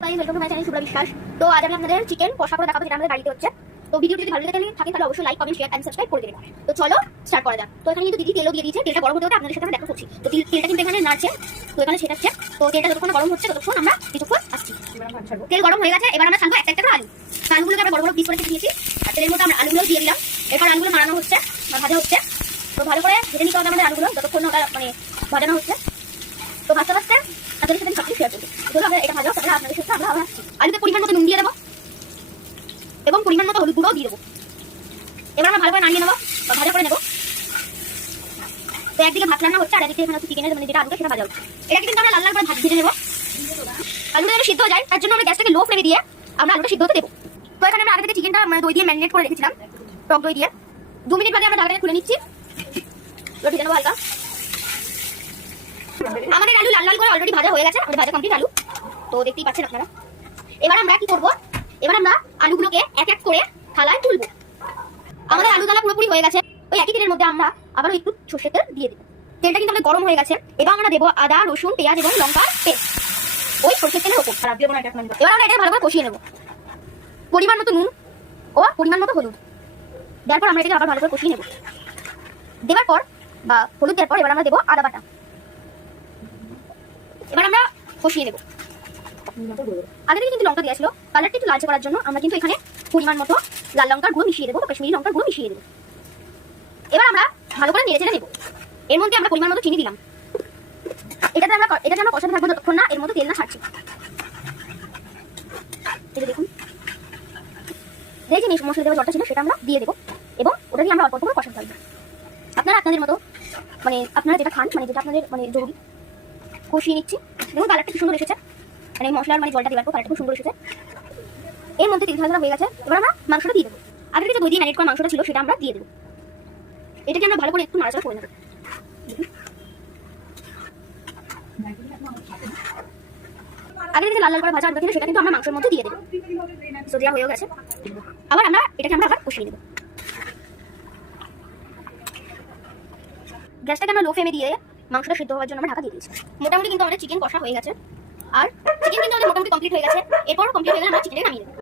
Welcome to my channel Shubhra বিশ্বাস। তো আজ আমি আপনাদের চিকেন কষা করে দেখাবো, যেটা আমাদের বাড়িতে হচ্ছে। তো ভিডিওটি যদি ভালো লেগে থাকে তাহলে অবশ্যই like, comment, share and subscribe করে দেবেন। তো চলো স্টার্ট করা যাক। তো এখানে কিন্তু দিদি তেলও দিয়ে দিয়েছে, তেলটা গরম হতে হতে আপনাদের সাথে দেখা করছি। তো তেলটা কিন্তু এখানে নাড়ছে, তো এখানে সেটাচ্ছে। তো তেলটা যতক্ষণ গরম হচ্ছে ততক্ষণ আমরা কিছুক্ষণ আসছি। তেল গরম হয়ে গেছে, এবার আমরা ছাড়বো একটা একটা করে আলু। আলুগুলোকে আমরা বড় বড় পিস করে কেটে দিয়েছি, আর তেলের মধ্যে আমরা আলুগুলো দিয়ে দিলাম। এরপর আলুগুলো মারানো হচ্ছে বা ভাজা হচ্ছে। তো ভালো করে ভেজে নিতে হবে আমাদের আলুগুলো, যতক্ষণ ওটা মানে ভাজানো হচ্ছে। তো ভাজতে ভাজতে আপনাদের সাথে সবকিছু শেয়ার করবো। চলো আমরা এটা ভাজা তাহলে আপনাদের সাথে আমরা আসছি। আলুতে পরিমাণ মতো নুন দিয়ে দেবো এবং পরিমাণ মতো হলুদ গুঁড়ো দিয়ে দেবো। এবার আমরা ভালো করে নাড়িয়ে নেবো বা ভাজা করে নেবো। তো একদিকে ভাত রান্না হচ্ছে আর একদিকে এখানে হচ্ছে চিকেনের মানে যেটা আলুটা সেটা ভাজা হচ্ছে। এটাকে কিন্তু আমরা লাল লাল করে ভাত ভেজে নেবো। আলুটা যেন সিদ্ধ হয়ে যায় তার জন্য আমরা গ্যাসটাকে লো ফ্লেমে দিয়ে আমরা আলুটা সিদ্ধ হতে দেবো। তো এখানে আমরা আগে থেকে চিকেনটা মানে দই দিয়ে ম্যারিনেট করে রেখেছিলাম, টক দই দিয়ে। 2 মিনিট বাদে আমরা ঢাকাটা খুলে নিচ্ছি, ভেজে নেবো হালকা। আমাদের আলু লাল লাল করে অলরেডি ভাজা হয়ে গেছে, আমাদের ভাজা কমপ্লিট আলু। তো দেখতেই পাচ্ছেন আপনারা। এবার আমরা কি করবো, এবার আমরা আলুগুলোকে এক এক করে থালায় তুলবো। আমাদের আলু থালা পুরোপুরি হয়ে গেছে। ওই একই তেলের মধ্যে আমরা আবারও একটু সর্ষের তেল দিয়ে দেবো। তেলটা কিন্তু আমাদের গরম হয়ে গেছে। এবার আমরা দেবো আদা, রসুন, পেঁয়াজ এবং লঙ্কার পেস্ট ওই সর্ষের তেলের ওপর। এবার আমরা এটা ভালো করে কষিয়ে নেবো। পরিমাণ মতো নুন ও পরিমাণ মতো হলুদ দেওয়ার পর আমরা এটাকে আবার ভালো করে কষিয়ে নেবো। দেওয়ার পর বা হলুদ দেওয়ার পর এবার আমরা দেবো আদা বাটা। এবার আমরা কষিয়ে নেবো। আগে থেকে কিন্তু লঙ্কা দিয়েছিল, কালারটা একটু লালচে করার জন্য আমরা কিন্তু এখানে পরিমাণ মতো লাল লঙ্কার গুঁড়ো মিশিয়ে দেবো, কাশ্মীরি লঙ্কার গুঁড়ো মিশিয়ে দেবো। এবার আমরা ভালো করে নেড়ে চেড়ে নেবো। এর মধ্যে আমরা পরিমাণ মতো চিনি দিলাম। এটাতে আমরা কষাতে থাকবো যতক্ষণ না এর মধ্যে তেল না ছাড়ছে। এটা দেখুন, যে মশলা দেওয়ার জলটা ছিল সেটা আমরা দিয়ে দেবো এবং ওটা দিয়ে আমরা অল্প করে কষাতে থাকবো। আপনারা আপনাদের মতো মানে আপনারা যেটা খান, মানে যেটা আপনাদের মানে জরুরি কষিয়ে নিচ্ছি। দেখুন কালারটা কি সুন্দর এসেছে, মানে মশলার মানে জলটা দেওয়ার পর কালারটা খুব সুন্দর এসেছে। এর মধ্যে তেল ঝালঝালা হয়ে গেছে। এবার আমরা মাংসটা দিয়ে দেবো। আগে থেকে দই দিয়ে ম্যারিনেট করা মাংসটা ছিল সেটা আমরা দিয়ে দেবো। এটাকে আমরা ভালো করে একটু নাড়াচাড়া করে নেবো। আগে থেকে লাল লাল করে ভাজা আলু ছিল সেটা কিন্তু আমরা মাংসের মধ্যে দিয়ে দেবো। তো দেওয়া হয়ে গেছে। আবার এটাকে আমরা আবার কষিয়ে নেবো। গ্যাসটাকে আমরা লো ফ্লেমে দিয়ে মাংসটা সিদ্ধ হওয়ার জন্য আমরা ঢাকা দিয়ে দিয়েছি। মোটামুটি কিন্তু আমাদের চিকেন কষা হয়ে গেছে, আর চিকেন কিন্তু আমাদের মোটামুটি কমপ্লিট হয়ে গেছে। এরপর কমপ্লিট হয়ে গেলে আমরা চিকেনটা নামিয়ে দেবো।